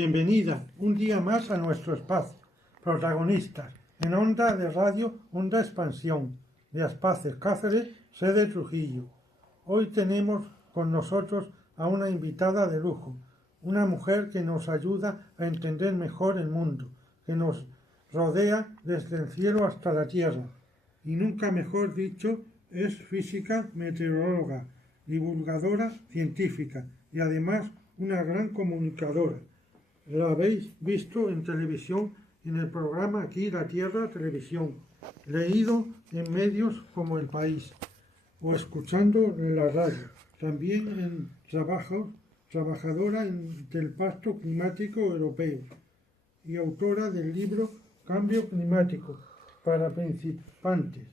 bienvenida un día más a nuestro espacio. Protagonistas en Onda de Radio Onda Expansión, de Aspaces, Cáceres, sede Trujillo. Hoy tenemos con nosotros a una invitada de lujo, una mujer que nos ayuda a entender mejor el mundo, que nos rodea desde el cielo hasta la tierra. Y nunca mejor dicho, es física meteoróloga, divulgadora científica y además una gran comunicadora. La habéis visto en televisión, en el programa Aquí la Tierra Televisión, leído en medios como El País o escuchando en la radio. También en trabajadora del Pacto Climático Europeo y autora del libro Cambio Climático para principiantes.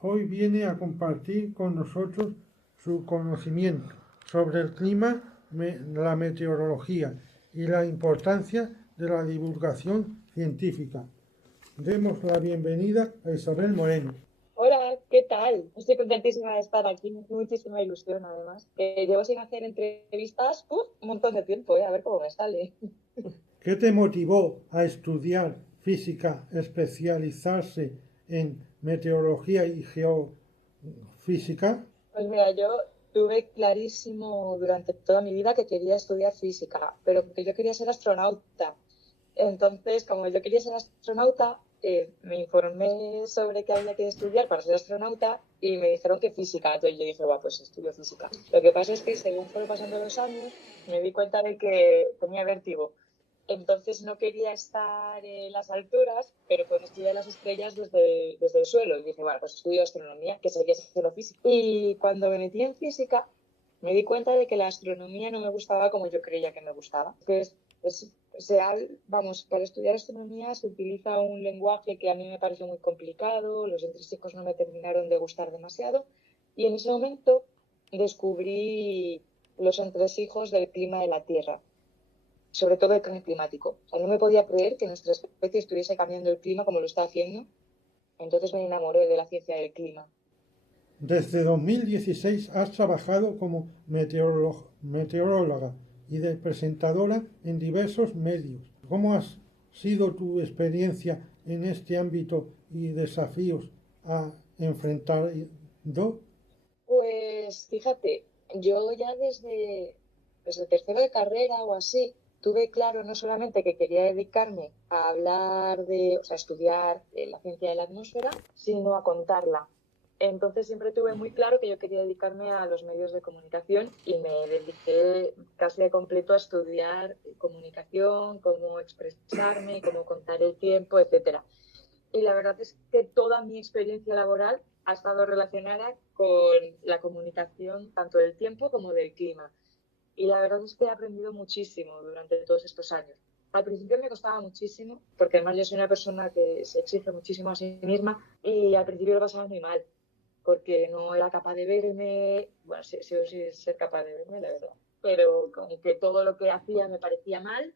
Hoy viene a compartir con nosotros su conocimiento sobre el clima, la meteorología y la importancia de la divulgación científica. Demos la bienvenida a Isabel Moreno. Hola, ¿qué tal? Estoy contentísima de estar aquí, muchísima ilusión además. Llevo sin hacer entrevistas un montón de tiempo, a ver cómo me sale. ¿Qué te motivó a estudiar física, especializarse en meteorología y geofísica? Pues mira, yo tuve clarísimo durante toda mi vida que quería estudiar física, pero que yo quería ser astronauta. Entonces, como yo quería ser astronauta, me informé sobre qué había que estudiar para ser astronauta y me dijeron que física. Entonces yo dije, pues estudio física. Lo que pasa es que según fueron pasando los años, me di cuenta de que tenía vértigo. Entonces no quería estar en las alturas, pero puedo estudiar las estrellas desde el suelo. Y dije, pues estudio astronomía, que seguía siendo física. Y cuando me metí en física, me di cuenta de que la astronomía no me gustaba como yo creía que me gustaba. Para estudiar astronomía se utiliza un lenguaje que a mí me pareció muy complicado, los entresijos no me terminaron de gustar demasiado, y en ese momento descubrí los entresijos del clima de la Tierra, sobre todo el cambio climático. O sea, no me podía creer que nuestra especie estuviese cambiando el clima como lo está haciendo, entonces me enamoré de la ciencia del clima. Desde 2016 has trabajado como meteoróloga y de presentadora en diversos medios. ¿Cómo ha sido tu experiencia en este ámbito y desafíos a enfrentar? Pues fíjate, yo ya desde tercero de carrera o así, tuve claro no solamente que quería dedicarme a estudiar la ciencia de la atmósfera, sino a contarla. Entonces siempre tuve muy claro que yo quería dedicarme a los medios de comunicación y me dediqué casi de completo a estudiar comunicación, cómo expresarme, cómo contar el tiempo, etcétera. Y la verdad es que toda mi experiencia laboral ha estado relacionada con la comunicación tanto del tiempo como del clima. Y la verdad es que he aprendido muchísimo durante todos estos años. Al principio me costaba muchísimo, porque además yo soy una persona que se exige muchísimo a sí misma y al principio lo pasaba muy mal, porque no era capaz de verme, bueno, sí ser capaz de verme, la verdad, pero como que todo lo que hacía me parecía mal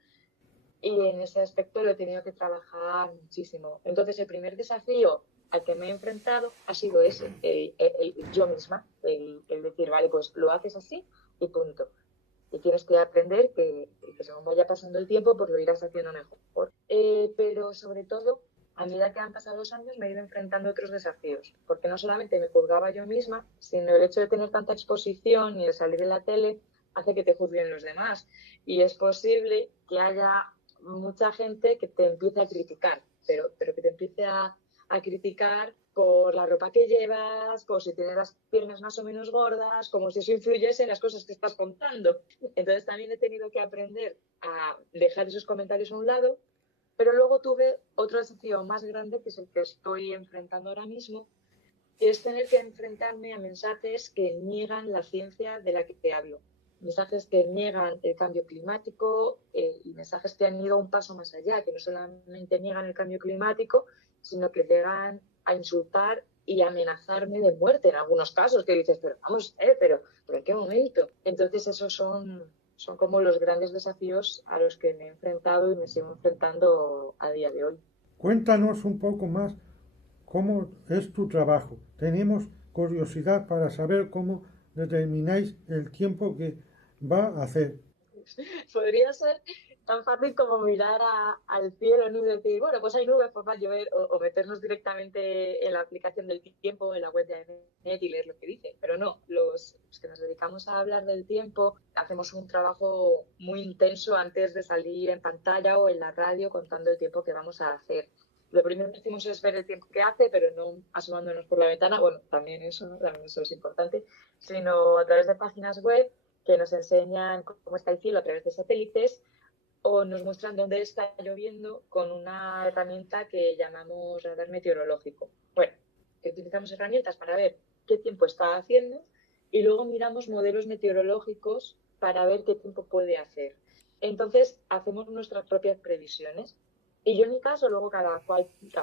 y en ese aspecto lo he tenido que trabajar muchísimo. Entonces el primer desafío al que me he enfrentado ha sido ese, yo misma, el decir, vale, pues lo haces así y punto. Y tienes que aprender que según vaya pasando el tiempo, pues lo irás haciendo mejor. Pero sobre todo, a medida que han pasado los años, me he ido enfrentando a otros desafíos, porque no solamente me juzgaba yo misma, sino el hecho de tener tanta exposición y de salir en la tele hace que te juzguen los demás. Y es posible que haya mucha gente que te empiece a criticar, pero que te empiece a criticar por la ropa que llevas, por si tienes las piernas más o menos gordas, como si eso influyese en las cosas que estás contando. Entonces también he tenido que aprender a dejar esos comentarios a un lado, pero luego tuve otro desafío más grande, que es el que estoy enfrentando ahora mismo, que es tener que enfrentarme a mensajes que niegan la ciencia de la que te hablo. Mensajes que niegan el cambio climático y mensajes que han ido un paso más allá, que no solamente niegan el cambio climático, sino que llegan a insultar y amenazarme de muerte en algunos casos, que dices, pero vamos, pero ¿en qué momento? Entonces esos son como los grandes desafíos a los que me he enfrentado y me sigo enfrentando a día de hoy. Cuéntanos un poco más cómo es tu trabajo. Tenemos curiosidad para saber cómo determináis el tiempo que va a hacer. Podría ser tan fácil como mirar al cielo, ¿no? Y decir, bueno, pues hay nubes, pues va a llover, o meternos directamente en la aplicación del tiempo, en la web de AEMET y leer lo que dice. Pero no, los que nos dedicamos a hablar del tiempo, hacemos un trabajo muy intenso antes de salir en pantalla o en la radio contando el tiempo que vamos a hacer. Lo primero que hacemos es ver el tiempo que hace, pero no asomándonos por la ventana, bueno, también eso, ¿no? También eso es importante, sino a través de páginas web que nos enseñan cómo está el cielo a través de satélites o nos muestran dónde está lloviendo con una herramienta que llamamos radar meteorológico. Bueno, que utilizamos herramientas para ver qué tiempo está haciendo y luego miramos modelos meteorológicos para ver qué tiempo puede hacer. Entonces, hacemos nuestras propias previsiones. Y yo en mi caso, luego cada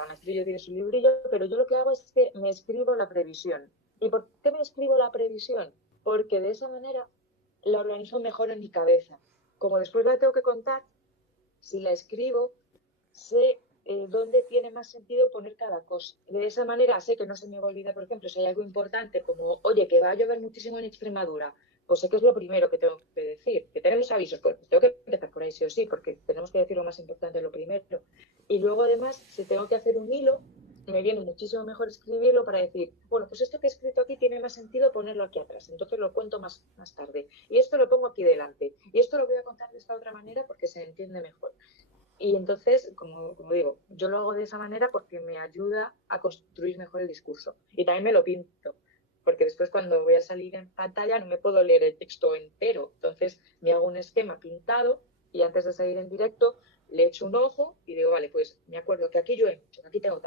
maestrillo tiene su librillo, pero yo lo que hago es que me escribo la previsión. ¿Y por qué me escribo la previsión? Porque de esa manera la organizo mejor en mi cabeza. Como después la tengo que contar, si la escribo, sé dónde tiene más sentido poner cada cosa. De esa manera sé que no se me va a olvidar, por ejemplo, si hay algo importante como, oye, que va a llover muchísimo en Extremadura, pues sé que es lo primero que tengo que decir. Que tenemos avisos, pues tengo que empezar por ahí sí o sí, porque tenemos que decir lo más importante lo primero. Y luego además, si tengo que hacer un hilo, me viene muchísimo mejor escribirlo para decir, bueno, pues esto que he escrito aquí tiene más sentido ponerlo aquí atrás, entonces lo cuento más tarde. Y esto lo pongo aquí delante. Y esto lo voy a contar de esta otra manera porque se entiende mejor. Y entonces, como digo, yo lo hago de esa manera porque me ayuda a construir mejor el discurso. Y también me lo pinto, porque después cuando voy a salir en pantalla no me puedo leer el texto entero. Entonces me hago un esquema pintado y antes de salir en directo le echo un ojo y digo, vale, pues me acuerdo que aquí yo he hecho, que aquí tengo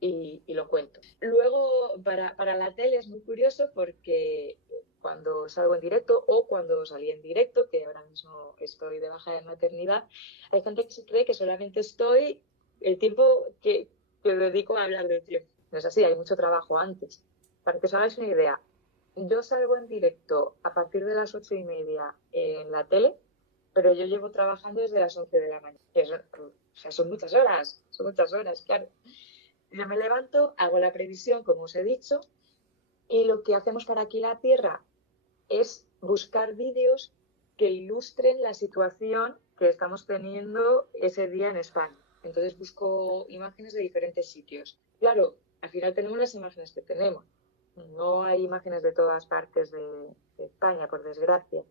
y lo cuento. Luego, para la tele es muy curioso porque cuando salgo en directo o cuando salí en directo, que ahora mismo estoy de baja de maternidad, hay gente que se cree que solamente estoy el tiempo que dedico a hablar del tiempo. No es así, hay mucho trabajo antes. Para que os hagáis una idea, yo salgo en directo a partir de las 8:30 en la tele, pero yo llevo trabajando desde las 11 de la mañana. O sea, son muchas horas, claro. Yo me levanto, hago la previsión, como os he dicho, y lo que hacemos para aquí la Tierra es buscar vídeos que ilustren la situación que estamos teniendo ese día en España. Entonces busco imágenes de diferentes sitios. Claro, al final tenemos las imágenes que tenemos. No hay imágenes de todas partes de España, por desgracia.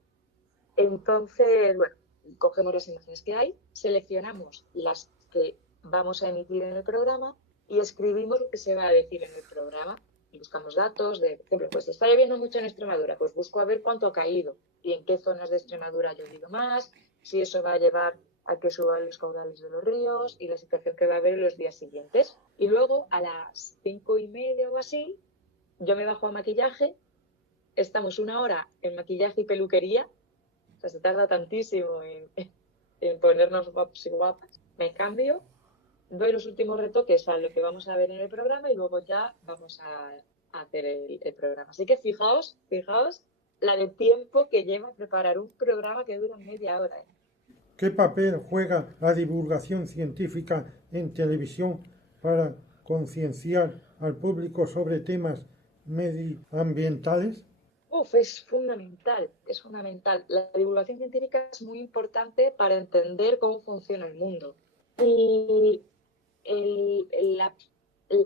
Entonces, bueno, cogemos las imágenes que hay, seleccionamos las que vamos a emitir en el programa y escribimos lo que se va a decir en el programa. Y buscamos datos de, por ejemplo, pues está lloviendo mucho en Extremadura, pues busco a ver cuánto ha caído y en qué zonas de Extremadura ha llovido más, si eso va a llevar a que suban los caudales de los ríos y la situación que va a haber en los días siguientes. Y luego a las 5:30 o así, yo me bajo a maquillaje, estamos una hora en maquillaje y peluquería, o sea, se tarda tantísimo en ponernos guapos y guapas. Me cambio, doy los últimos retoques a lo que vamos a ver en el programa y luego ya vamos a hacer el programa. Así que fijaos la de tiempo que lleva preparar un programa que dura media hora. ¿Eh? ¿Qué papel juega la divulgación científica en televisión para concienciar al público sobre temas medioambientales? Uf, es fundamental, es fundamental. La divulgación científica es muy importante para entender cómo funciona el mundo. Y el- la,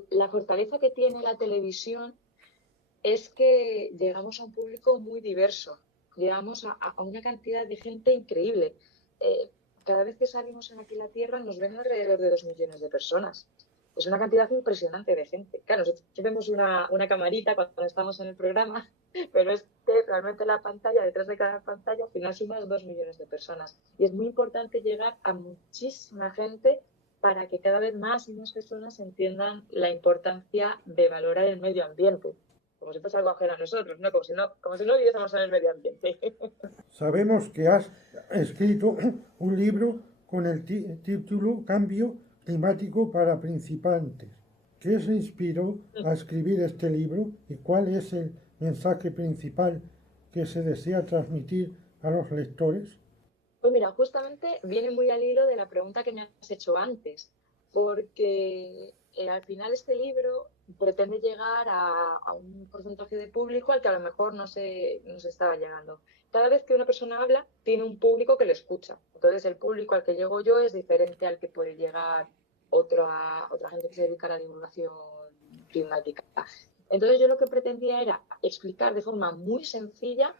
la fortaleza que tiene la televisión es que llegamos a un público muy diverso, llegamos a una cantidad de gente increíble. Eh, cada vez que salimos en Aquí la Tierra nos ven alrededor de 2 millones de personas. Es una cantidad impresionante de gente. Claro, nosotros vemos una camarita cuando estamos en el programa, pero es que realmente la pantalla, detrás de cada pantalla, al final sumas 2 millones de personas. Y es muy importante llegar a muchísima gente para que cada vez más y más personas entiendan la importancia de valorar el medio ambiente como si fuese algo ajeno a nosotros, ¿no? Como si no viviésemos en el medio ambiente. Sabemos que has escrito un libro con el título Cambio climático para principiantes. ¿Qué se inspiró a escribir este libro y cuál es el mensaje principal que se desea transmitir a los lectores? Pues mira, justamente viene muy al hilo de la pregunta que me has hecho antes, porque al final este libro pretende llegar a un porcentaje de público al que a lo mejor no se estaba llegando. Cada vez que una persona habla, tiene un público que le escucha. Entonces, el público al que llego yo es diferente al que puede llegar otra gente que se dedica a la divulgación climática. Entonces, yo lo que pretendía era explicar de forma muy sencilla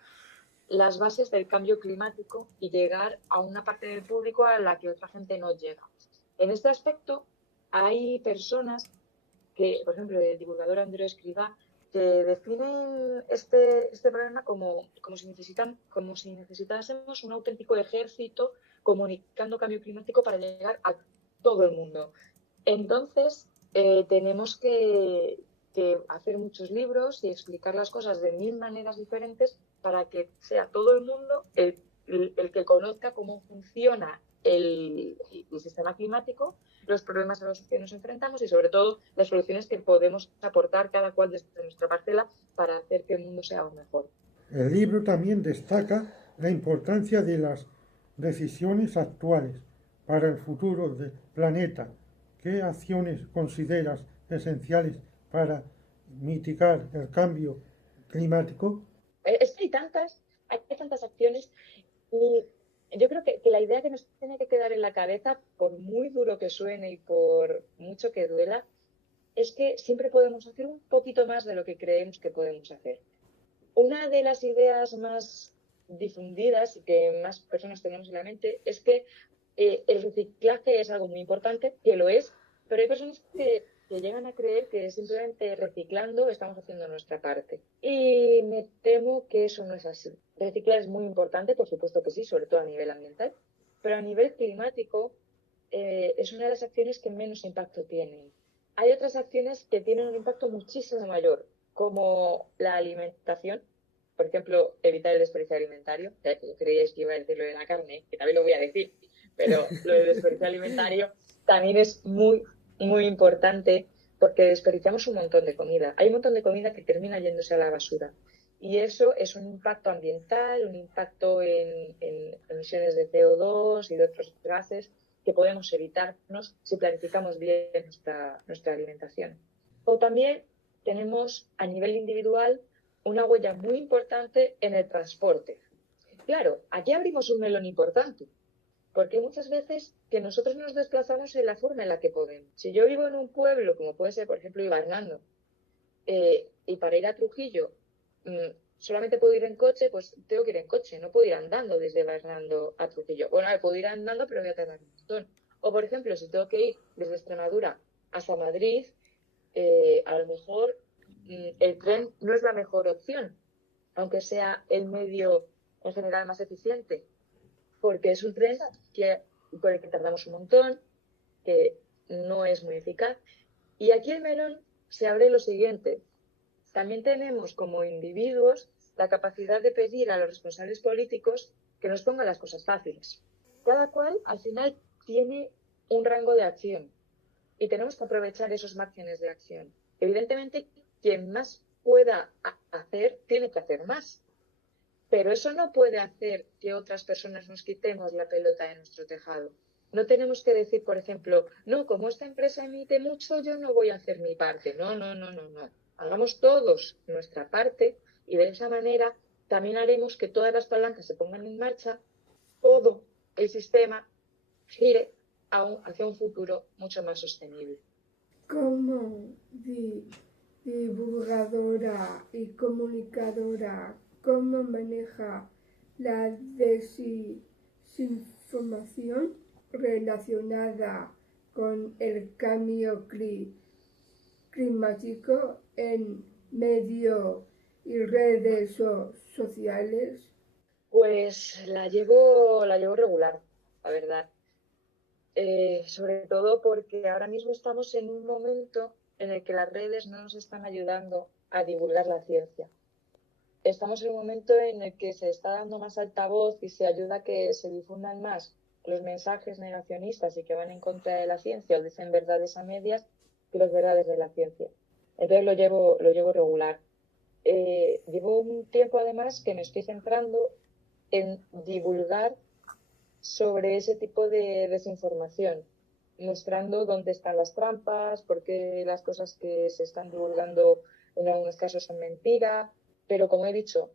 las bases del cambio climático y llegar a una parte del público a la que otra gente no llega. En este aspecto, hay personas que, por ejemplo, el divulgador Andreu Escrivá, que definen este problema como si necesitásemos un auténtico ejército comunicando cambio climático para llegar a todo el mundo. Entonces, tenemos que hacer muchos libros y explicar las cosas de mil maneras diferentes para que sea todo el mundo el que conozca cómo funciona el sistema climático, los problemas a los que nos enfrentamos y sobre todo las soluciones que podemos aportar cada cual desde nuestra parcela para hacer que el mundo sea aún mejor. El libro también destaca la importancia de las decisiones actuales para el futuro del planeta. ¿Qué acciones consideras esenciales para mitigar el cambio climático? Es que hay tantas acciones y yo creo que la idea que nos tiene que quedar en la cabeza, por muy duro que suene y por mucho que duela, es que siempre podemos hacer un poquito más de lo que creemos que podemos hacer. Una de las ideas más difundidas y que más personas tenemos en la mente es que el reciclaje es algo muy importante, que lo es, pero hay personas que llegan a creer que simplemente reciclando estamos haciendo nuestra parte. Y me temo que eso no es así. Reciclar es muy importante, por supuesto que sí, sobre todo a nivel ambiental, pero a nivel climático es una de las acciones que menos impacto tienen. Hay otras acciones que tienen un impacto muchísimo mayor, como la alimentación, por ejemplo, evitar el desperdicio alimentario. Yo creíais que iba a decir lo de la carne, que también lo voy a decir, pero lo del desperdicio alimentario también es muy, muy importante porque desperdiciamos un montón de comida. Hay un montón de comida que termina yéndose a la basura. Y eso es un impacto ambiental, un impacto en emisiones de CO2 y de otros gases que podemos evitarnos si planificamos bien nuestra alimentación. O también tenemos a nivel individual una huella muy importante en el transporte. Claro, aquí abrimos un melón importante, porque muchas veces que nosotros nos desplazamos en la forma en la que podemos. Si yo vivo en un pueblo, como puede ser, por ejemplo, Ibarnando, y para ir a Trujillo solamente puedo ir en coche, pues tengo que ir en coche, no puedo ir andando desde Ibarnando a Trujillo. Bueno, puedo ir andando, pero voy a tardar un montón. O, por ejemplo, si tengo que ir desde Extremadura hasta Madrid, a lo mejor el tren no es la mejor opción, aunque sea el medio en general más eficiente, porque es un tren por el que tardamos un montón, que no es muy eficaz. Y aquí el melón se abre lo siguiente. También tenemos como individuos la capacidad de pedir a los responsables políticos que nos pongan las cosas fáciles. Cada cual al final tiene un rango de acción y tenemos que aprovechar esos márgenes de acción. Evidentemente, quien más pueda hacer, tiene que hacer más. Pero eso no puede hacer que otras personas nos quitemos la pelota de nuestro tejado. No tenemos que decir, por ejemplo, no, como esta empresa emite mucho, yo no voy a hacer mi parte. No, no, no, no, no. Hagamos todos nuestra parte y de esa manera también haremos que todas las palancas se pongan en marcha, todo el sistema gire hacia un futuro mucho más sostenible. Como divulgadora y comunicadora, ¿cómo maneja la desinformación relacionada con el cambio climático en medios y redes sociales? Pues la llevo regular, la verdad. Sobre todo porque ahora mismo estamos en un momento en el que las redes no nos están ayudando a divulgar la ciencia. Estamos en un momento en el que se está dando más altavoz y se ayuda a que se difundan más los mensajes negacionistas y que van en contra de la ciencia o dicen verdades a medias que las verdades de la ciencia. Entonces lo llevo regular. Llevo un tiempo además que me estoy centrando en divulgar sobre ese tipo de desinformación. mostrando dónde están las trampas, por qué las cosas que se están divulgando en algunos casos son mentira, pero como he dicho,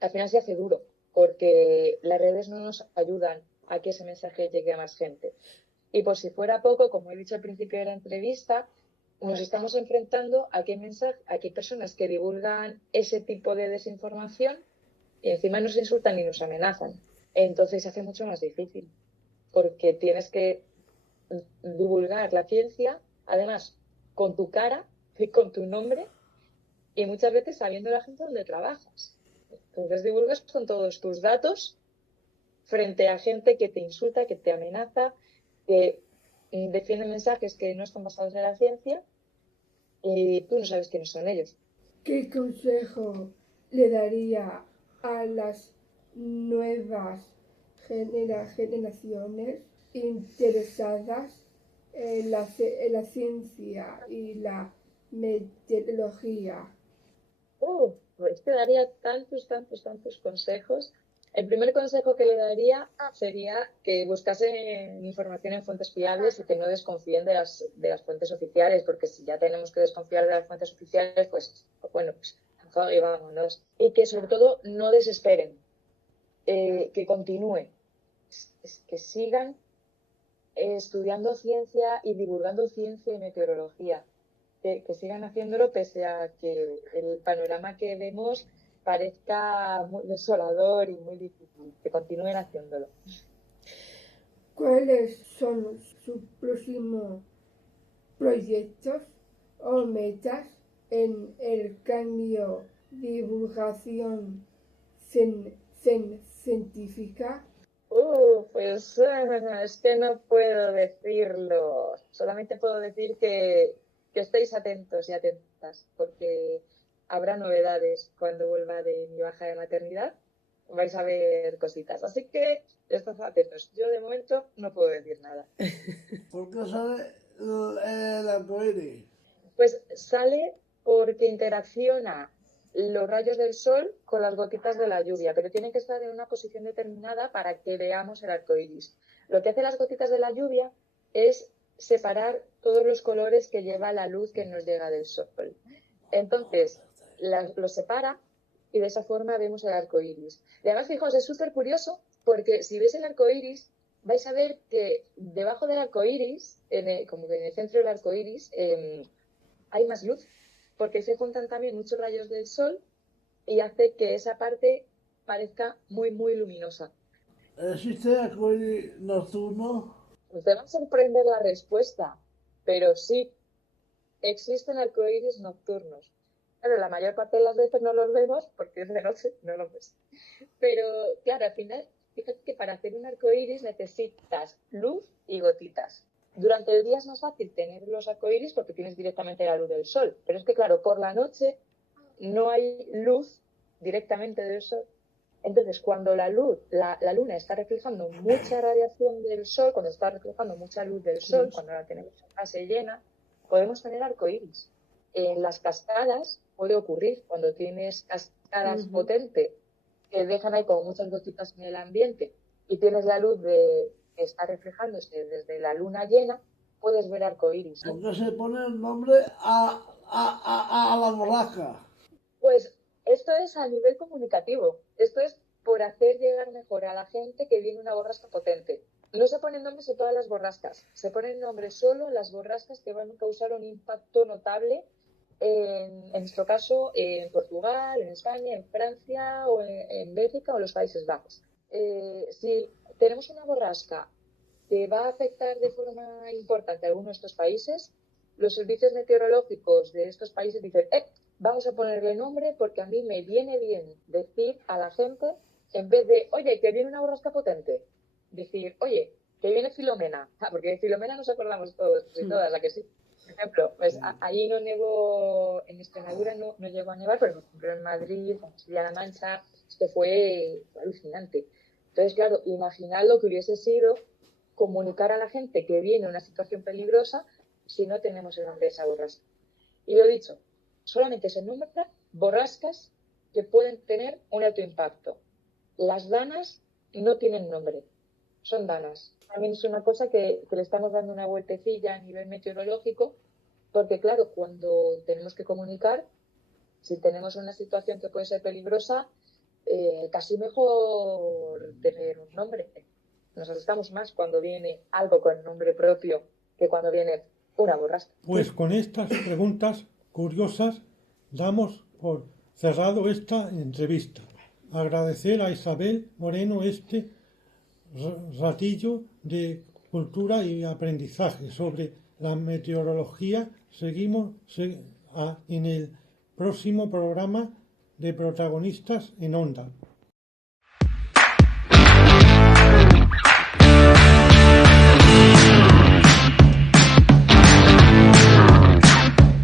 al final se hace duro, porque las redes no nos ayudan a que ese mensaje llegue a más gente. Y por si fuera poco, como he dicho al principio de la entrevista, nos estamos enfrentando a que hay personas que divulgan ese tipo de desinformación y encima nos insultan y nos amenazan. Entonces se hace mucho más difícil, porque tienes que divulgar la ciencia, además con tu cara y con tu nombre, y muchas veces sabiendo la gente dónde trabajas. Entonces divulgas con todos tus datos frente a gente que te insulta, que te amenaza, que defiende mensajes que no están basados en la ciencia y tú no sabes quiénes son ellos. ¿Qué consejo le daría a las nuevas generaciones interesadas en la ciencia y la meteorología? Pues te daría tantos consejos. El primer consejo que le daría sería que buskasen información en fuentes fiables y que no desconfíen de las fuentes oficiales, porque si ya tenemos que desconfiar de las fuentes oficiales, pues bueno, pues y vámonos. Y que sobre todo no desesperen, que continúen, que sigan estudiando ciencia y divulgando ciencia y meteorología. Que sigan haciéndolo pese a que el panorama que vemos parezca muy desolador y muy difícil, que continúen haciéndolo. ¿Cuáles son sus próximos proyectos o metas en el cambio de divulgación científica? Pues es que no puedo decirlo. Solamente puedo decir que estéis atentos y atentas, porque habrá novedades cuando vuelva de mi baja de maternidad. Vais a ver cositas. Así que estad atentos. Yo de momento no puedo decir nada. ¿Por qué sale el arcoíris? Pues sale porque interacciona los rayos del sol con las gotitas de la lluvia, pero tiene que estar en una posición determinada para que veamos el arco iris. Lo que hacen las gotitas de la lluvia es separar todos los colores que lleva la luz que nos llega del sol. Entonces, los separa y de esa forma vemos el arco iris. Y además, fijaos, es súper curioso porque si ves el arco iris, vais a ver que debajo del arco iris, como que en el centro del arco iris, hay más luz, porque se juntan también muchos rayos del sol y hace que esa parte parezca muy luminosa. ¿Existe arcoíris nocturno? Pues te va a sorprender la respuesta, pero sí, existen arcoíris nocturnos. Claro, la mayor parte de las veces no los vemos porque es de noche, no los ves. Pero claro, al final, fíjate que para hacer un arcoíris necesitas luz y gotitas. Durante el día es más fácil tener los arcoíris porque tienes directamente la luz del sol. Pero es que, claro, por la noche no hay luz directamente del sol. Entonces, cuando la luna está reflejando mucha radiación del sol, cuando está reflejando mucha luz del sol, cuando la tenemos en fase llena, podemos tener arcoíris. En las cascadas puede ocurrir cuando tienes cascadas potentes que dejan ahí como muchas gotitas en el ambiente y tienes la luz que está reflejándose desde la luna llena, puedes ver arcoíris. ¿Por qué se pone el nombre a la borrasca? Pues esto es a nivel comunicativo. Esto es por hacer llegar mejor a la gente que viene una borrasca potente. No se ponen nombres a todas las borrascas, se ponen nombres solo a las borrascas que van a causar un impacto notable en nuestro caso en Portugal, en España, en Francia o en Bélgica o los Países Bajos. Si tenemos una borrasca que va a afectar de forma importante a alguno de estos países, los servicios meteorológicos de estos países dicen, vamos a ponerle nombre porque a mí me viene bien decir a la gente, en vez de, oye, que viene una borrasca potente, decir, oye, que viene Filomena, porque de Filomena nos acordamos todos y todas, la que sí. Por ejemplo, pues allí no nevó, en Extremadura no llegó a nevar, pero por ejemplo en Madrid, en Castilla-La Mancha, esto fue alucinante. Entonces, claro, imaginad lo que hubiese sido comunicar a la gente que viene una situación peligrosa si no tenemos el nombre de esa borrasca. Y lo dicho, solamente se nombran borrascas que pueden tener un alto impacto. Las danas no tienen nombre. son danas. También es una cosa que le estamos dando una vueltecilla a nivel meteorológico, porque claro, cuando tenemos que comunicar, si tenemos una situación que puede ser peligrosa, casi mejor tener un nombre. Nos asustamos más cuando viene algo con nombre propio que cuando viene una borrasca. Pues con estas preguntas curiosas damos por cerrado esta entrevista. Agradecer a Isabel Moreno este ratillo de cultura y aprendizaje sobre la meteorología. Seguimos en el próximo programa de Protagonistas en Onda.